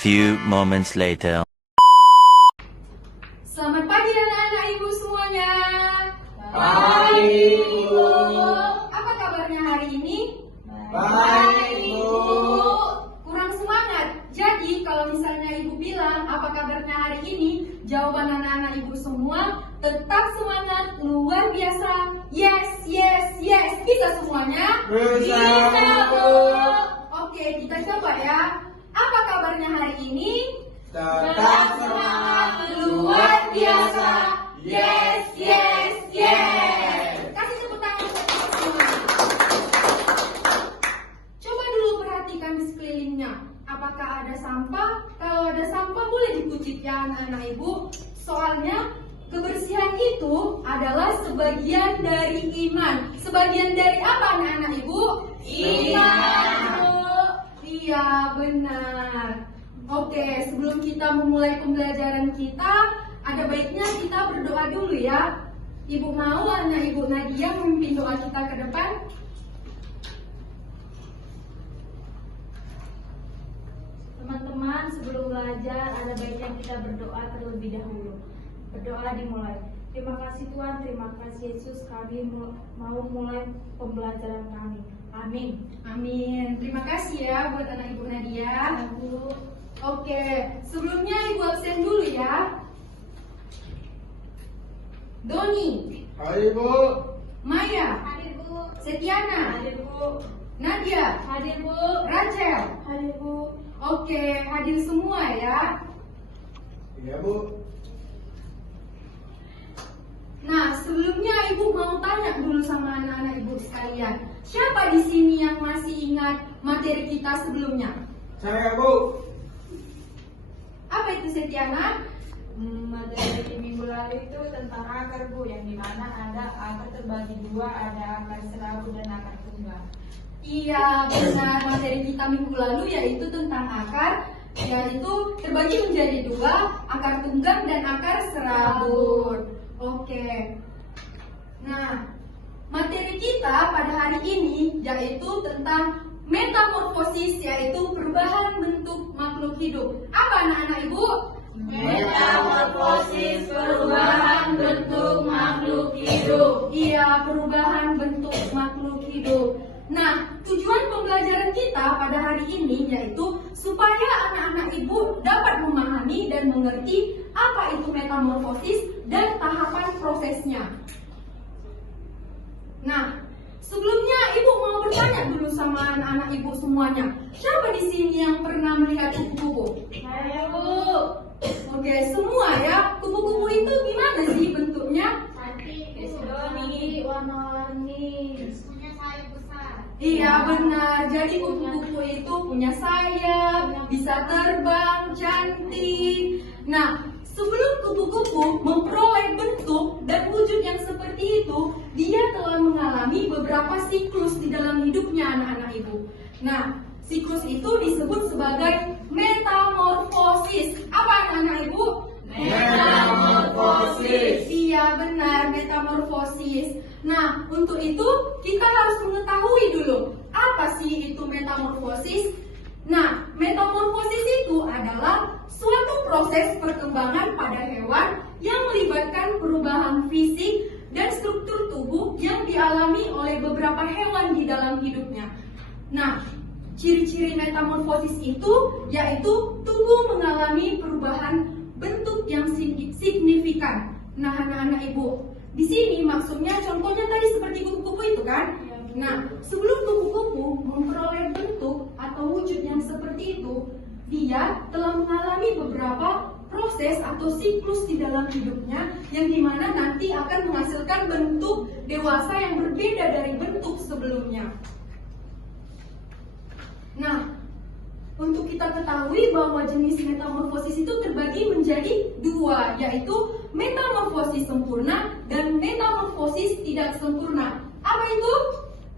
few moments later. Selamat pagi anak-anak ibu semuanya. Pagi, Ibu. Apa kabarnya hari ini? Baik, Bu. Kurang semangat. Jadi kalau misalnya ibu bilang apa kabarnya hari ini, jawaban anak-anak ibu semua tetap semangat, luar biasa. Yes, yes, yes. Bisa semuanya? Bisa, Bu. Oke, kita coba ya. Apa kabarnya hari ini? Tetap semangat, luar biasa. Yes, yes, yes. Kasih tepuk tangan buat kita semua. Coba dulu perhatikan di sekelilingnya. Apakah ada sampah? Kalau ada sampah boleh dikutip ya anak-anak ibu. Soalnya kebersihan itu adalah sebagian dari iman. Sebagian dari apa anak-anak ibu? Iman. Iya, benar. Oke, sebelum kita memulai pembelajaran kita, ada baiknya kita berdoa dulu ya. Ibu mau anak ibu Nadia memimpin doa kita ke depan? Teman-teman, sebelum belajar ada baiknya kita berdoa terlebih dahulu. Berdoa dimulai. Terima kasih Tuhan, terima kasih Yesus, kami mau mulai pembelajaran kami. Amin. Amin. Terima kasih ya buat anak ibu Nadia. Bu. Oke, sebelumnya ibu absen dulu ya. Doni, Hai, Bu. Maya, Hadir Bu. Setiana, Hadir Bu. Nadia, Hadir Bu. Rachel. Hadir Bu. Oke, hadir semua ya. Iya, Bu. Nah, sebelumnya ibu mau tanya dulu sama anak-anak ibu sekalian. Siapa di sini yang masih ingat materi kita sebelumnya? Saya, Bu. Apa itu Setiana? Materi di minggu lalu itu tentang akar Bu, yang dimana ada akar terbagi dua, ada akar serabut dan akar tunggal. Iya, benar. Materi kita minggu lalu yaitu tentang akar, yaitu terbagi menjadi dua, akar tunggang dan akar serabut. Oke. Nah, materi kita pada hari ini yaitu tentang metamorfosis, yaitu perubahan bentuk makhluk hidup. Apa anak-anak ibu? Metamorfosis, perubahan bentuk makhluk hidup. Iya, perubahan bentuk makhluk hidup. Nah, tujuan pembelajaran kita pada hari ini yaitu supaya anak-anak ibu dapat memahami dan mengerti apa itu metamorfosis dan tahapan prosesnya. Nah, sebelumnya ibu mau bertanya dulu sama anak-anak ibu semuanya. Siapa di sini yang pernah melihat kupu-kupu? Saya Bu. Oke, semua ya. Kupu-kupu itu gimana sih bentuknya? Cantik, Doni, warna-warni. Iya benar, jadi kupu-kupu itu punya sayap, bisa terbang, cantik. Nah, sebelum kupu-kupu memperoleh bentuk dan wujud yang seperti itu, dia telah mengalami beberapa siklus di dalam hidupnya anak-anak ibu. Nah, siklus itu disebut sebagai metamorfosis. Apa anak-anak ibu? Metamorfosis. Iya benar, metamorfosis. Nah, untuk itu kita harus mengetahui dulu apa sih itu metamorfosis. Nah, metamorfosis itu adalah suatu proses perkembangan pada hewan yang melibatkan perubahan fisik dan struktur tubuh yang dialami oleh beberapa hewan di dalam hidupnya. Nah, ciri-ciri metamorfosis itu yaitu tubuh mengalami perubahan bentuk yang signifikan. Nah, anak-anak ibu, di sini maksudnya contohnya tadi seperti kupu-kupu itu kan? Nah, sebelum kupu-kupu memperoleh bentuk atau wujud yang seperti itu, dia telah mengalami beberapa proses atau siklus di dalam hidupnya yang dimana nanti akan menghasilkan bentuk dewasa yang berbeda dari bentuk sebelumnya. Nah, untuk kita ketahui bahwa jenis metamorfosis itu terbagi menjadi dua, yaitu metamorfosis sempurna dan metamorfosis tidak sempurna. Apa itu?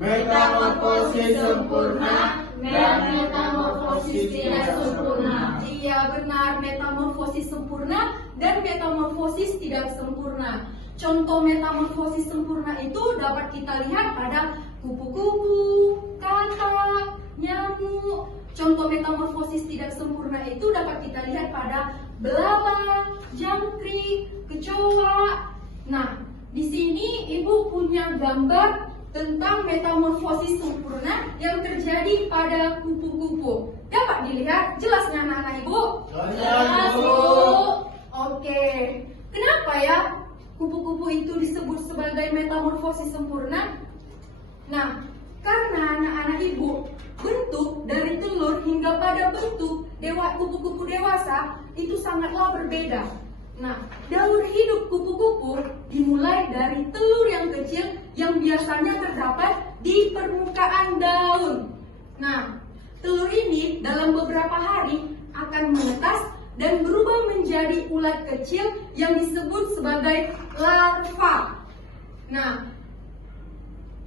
Metamorfosis sempurna dan metamorfosis tidak sempurna. Iya benar, metamorfosis sempurna dan metamorfosis tidak sempurna. Contoh metamorfosis sempurna itu dapat kita lihat pada kupu-kupu, katak, nyamuk. Contoh metamorfosis tidak sempurna itu dapat kita lihat pada belalang, jangkrik, kecoa. Nah, di sini Ibu punya gambar tentang metamorfosis sempurna yang terjadi pada kupu-kupu. Dapat dilihat jelasnya anak-anak Ibu? Jelas, Bu. Oke. Kenapa ya kupu-kupu itu disebut sebagai metamorfosis sempurna? Nah, karena anak-anak Ibu, bentuk dari telur hingga pada bentuk kupu-kupu dewasa itu sangatlah berbeda. Nah, daur hidup kupu-kupu dimulai dari telur yang kecil yang biasanya terdapat di permukaan daun. Nah, telur ini dalam beberapa hari akan menetas dan berubah menjadi ulat kecil yang disebut sebagai larva. Nah,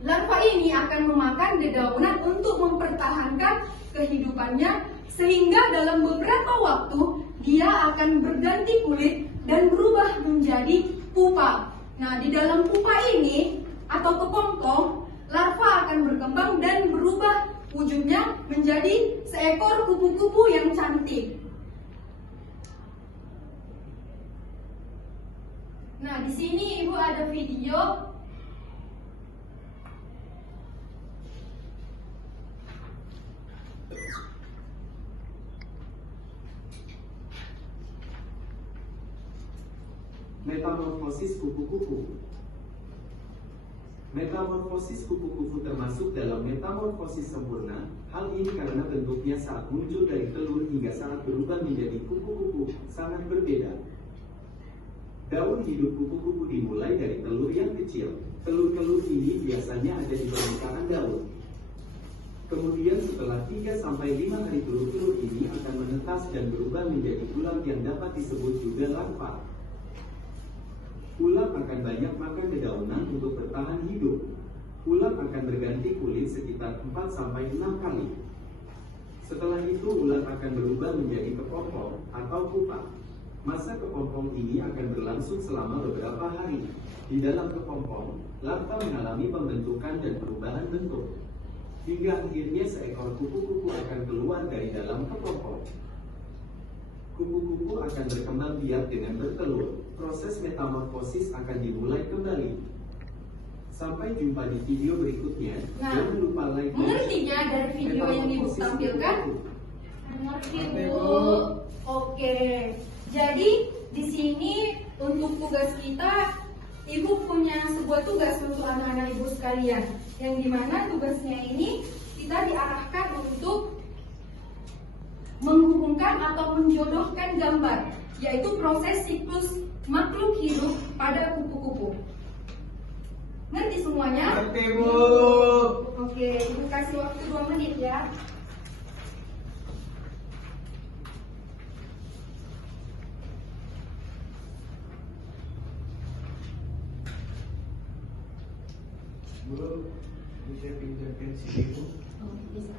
larva ini akan memakan dedaunan untuk mempertahankan kehidupannya, sehingga dalam beberapa waktu dia akan berganti kulit dan berubah menjadi pupa. Nah, di dalam pupa ini atau kepompong, larva akan berkembang dan berubah wujudnya menjadi seekor kupu-kupu yang cantik. Nah, di sini Ibu ada video. Metamorfosis kupu-kupu. Metamorfosis kupu-kupu termasuk dalam metamorfosis sempurna. Hal ini karena bentuknya saat muncul dari telur hingga saat berubah menjadi kupu-kupu sangat berbeda. Daur hidup kupu-kupu dimulai dari telur yang kecil. Telur-telur ini biasanya ada di permukaan daun. Kemudian setelah 3-5 hari telur-telur ini akan menetas dan berubah menjadi ulat yang dapat disebut juga larva. Ulat akan banyak makan dedaunan untuk bertahan hidup. Ulat akan berganti kulit sekitar 4-6 kali. Setelah itu ulat akan berubah menjadi kepompong atau pupa. Masa kepompong ini akan berlangsung selama beberapa hari. Di dalam kepompong, larva mengalami pembentukan dan perubahan bentuk. Hingga akhirnya seekor kupu-kupu akan keluar dari dalam kepompong. Kupu-kupu akan berkembang biak dengan bertelur. Proses metamorfosis akan dimulai kembali. Sampai jumpa di video berikutnya. Nah, jangan lupa like. mengertinya dari video yang Ibu tampilkan? Mengerti, Bu. Oke. Jadi di sini untuk tugas kita, Ibu punya sebuah tugas untuk anak-anak Ibu sekalian, yang dimana tugasnya ini kita diarahkan untuk menghubungkan atau menjodohkan gambar, yaitu proses siklus makhluk hidup pada kupu-kupu. Ngerti semuanya? Ngerti, Bu. Oke, Ibu kasih waktu 2 menit ya. Bu, bisa pinjamkan sini, Bu. Bisa.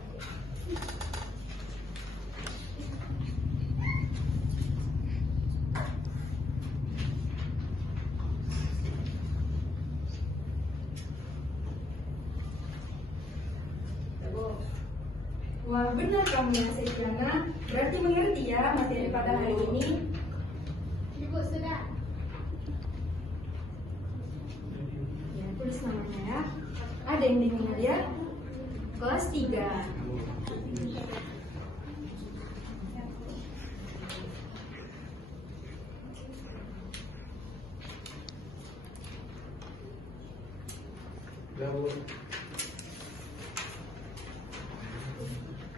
Wah, benar kamu ya, Sejana. Berarti mengerti ya materi pada hari ini. Ibu sudah. Ya, tulis namanya ya. Ada yang bingung ya? Kelas 3. Ya, Bu.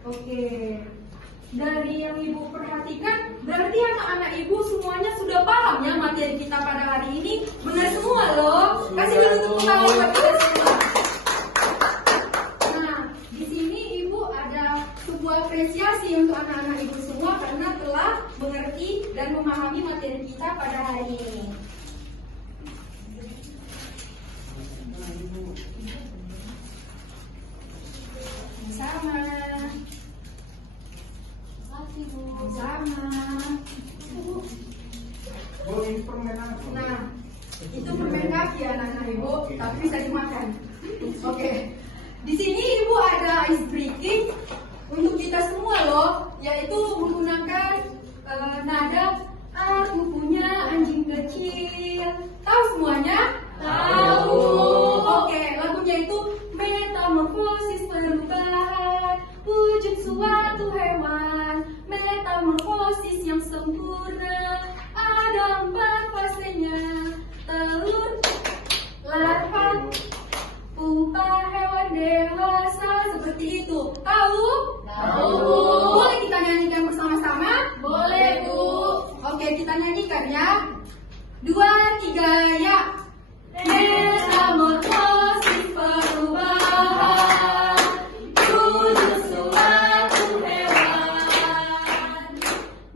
Oke. Dari yang Ibu perhatikan, berarti anak-anak Ibu semuanya sudah paham ya materi kita pada hari ini. Benar semua loh. Kasih dulu tepuk tangan buat kita semua. Nah, di sini Ibu ada sebuah apresiasi untuk anak-anak Ibu semua karena telah mengerti dan memahami materi kita pada hari ini. Sama. Sama. Bu, ini permen apa? Nah, itu permen kaki anak-anak Ibu, tapi bisa dimakan. Oke. Di sini Ibu ada ice breaking. kita semua loh, yaitu menggunakan nada aku punya anjing kecil. Tahu semuanya? Tahu. Oke, lagunya itu metamorfosis perubahan wujud suatu hewan, metamorfosis yang sempurna. Ada 4 fasenya: telur, larva, pupa, hewan dewasa. Seperti itu. Tahu? Tahu. Boleh kita nyanyikan bersama-sama? Boleh, Bu. Oke, kita nyanyikan ya. 2, 3, ya. Metamorfosis perubahan wujud suatu hewan,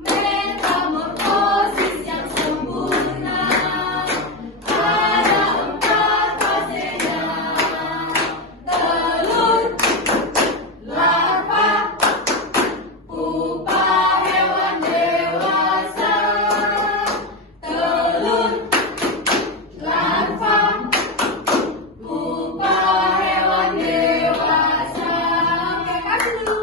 metamorfosis yang sempurna. Ada 4 fasenya: telur, larva, pupa, hewan dewasa. Telur, larva, pupa, hewan dewasa. Oke, kasih dulu.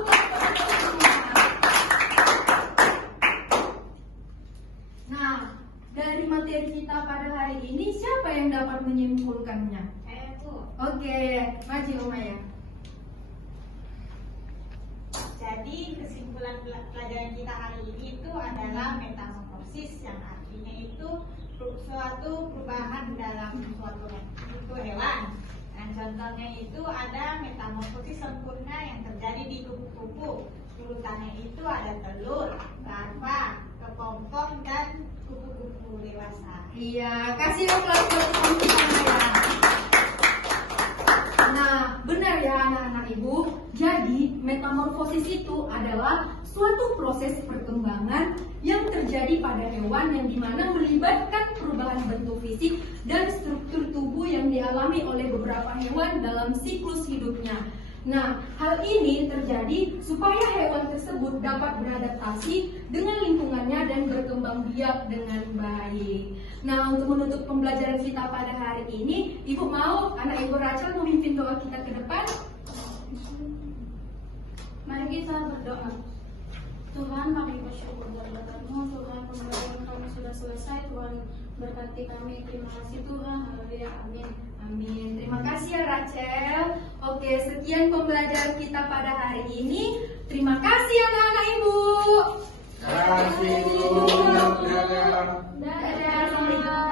Nah, dari materi kita pada hari ini, siapa yang dapat menyimpulkannya? Saya tuh. Oke, maju Umaya. Jadi kesimpulan pelajaran kita hari ini itu adalah metamorfosis, yang artinya itu suatu perubahan dalam suatu hewan. Dan contohnya itu ada metamorfosis sempurna yang terjadi di kupu-kupu. Urutannya itu ada telur, larva, kepompong, dan kupu-kupu dewasa. Iya, kasih aplaus buat teman-teman ya. Nah, benar ya anak-anak ibu. Jadi, metamorfosis itu adalah suatu proses perkembangan yang terjadi pada hewan yang dimana melibatkan perubahan bentuk fisik dan struktur tubuh yang dialami oleh beberapa hewan dalam siklus hidupnya. Nah, hal ini terjadi supaya hewan tersebut dapat beradaptasi dengan lingkungannya dan berkembang biak dengan baik. Nah, untuk menutup pembelajaran kita pada hari ini, Ibu mau anak Ibu Rachel memimpin doa kita ke depan? Mari kita berdoa. Tuhan, kami bersyukur kepadamu. Tuhan, pembelajaran kami sudah selesai. Tuhan, berkati kami. Terima kasih Tuhan. Haleluya. Amin. Amin. Terima kasih ya Rachel. Oke, sekian pembelajaran kita pada hari ini. Terima kasih anak-anak Ibu. Kasih Bu. Dadah. Dadah.